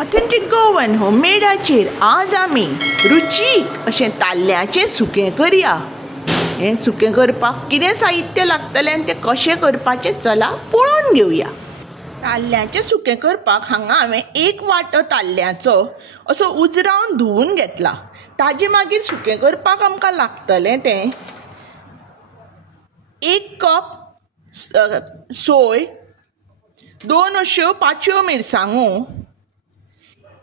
ऑथेंटिक गोवन होममेडाचेर आज आमी रुचीक अशें ताल्ल्याचें सुकें करया। हें सुकें करपाक कितें साहित्य लागतलें आनी तें कशें करपाचें चला पळोवन घेवया। ताल्ल्याचें सुकें करपाक हांगा हांवें 1 वाटो ताल्ल्याचो असो उजरावन धुवून घेतला। ताजे मागीर सुकें करपाक आमकां लागतलें तें 1 कप सोय, 2 अश्यो पांचव्यो मिरसांगो,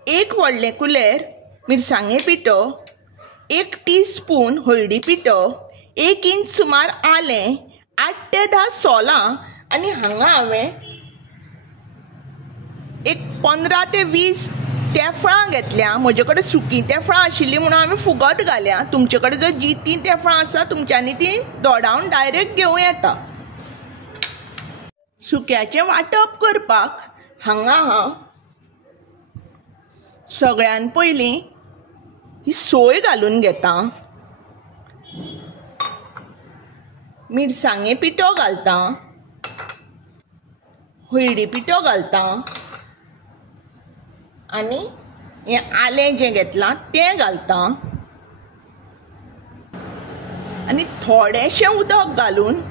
1 व्हडलें कुलेर मिरसांगे पिठो, 1 टीस्पून हळदी पिठो, 1 इंच सुमार आलें, 8 ते 10 सोलां आनी हांगा हांवें 15 ते 20 तेफळां घेतल्या। म्हजे कडेन सुकी तेफळां आशिल्लीं म्हणून हांवें फुगत घाल्या। तुमचे कडेन जर जितीं तेफळां आसा तुमच्यांनी तीं दोडावन डायरेक्ट घेवं येता। सुक्याचें वांटप करपाक हांगा हांव सगळ्यान पयलीं ही सोय घालून घेता, मिरसांगे पिठो घालता, हळदी पिठो घालता आनी हें आलें जें घेतलां तें घालता आनी थोडेंशें उदक घालून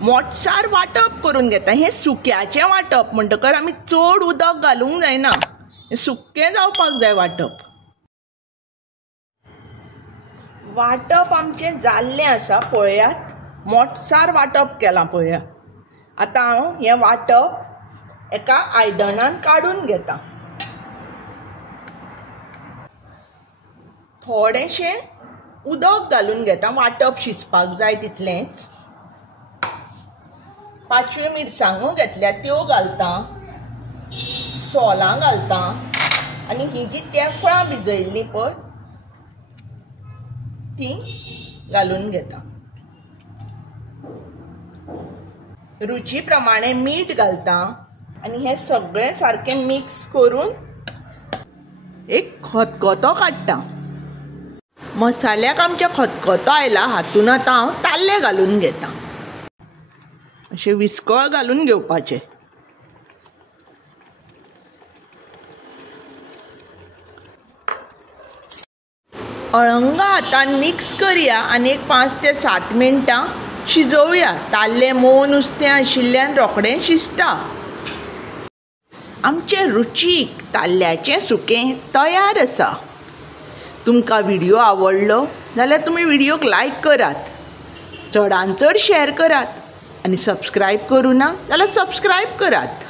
मोठसार वांटप करून घेता। हें सुक्याचें वांटप म्हणटकर आमी चड उदक घालूंक जायना, हें सुक्कें जावपाक जाय वांटप। वांटप आमचें जाल्लें आसा पळयात, मोठसार वांटप केलां पळया। आतां हांव हें वांटप एका आयदनान काडून घेता। थोडेंशें उदक घालून घेता, वांटप शिजपाक जाय तितलेंच। 5 मिरसांगो घेतल्या त्यो घालता, सोलां घालता आनी ही जी तेफळां भिजयल्लीं पळय तीं घालून घेता। रुची प्रमाणे मीठ घालता आनी हें सगळें सारकें मिक्स करून एक खतखतो काडटा। मसाल्याक आमच्या खतखतो आयला हातून आतां हांव ताल्ले घालून घेता। अशें विस्कळ घालून घेवपाचें। अळंगा हातान मिक्स करया आनी 5 ते 7 मिनटां शिजोवया। ताल्ले मोव नुस्तें आशिल्ल्यान रोखडें शिजता। आमचें रुचीक ताल्ल्याचें सुकें तयार आसा। तुमकां व्हिडिओ आवडलो जाल्यार तुमी व्हिडिओक लायक करात, चडांत चड शेअर करात आनी सबस्क्रायब करूं ना जाल्यार सबस्क्रायब करात।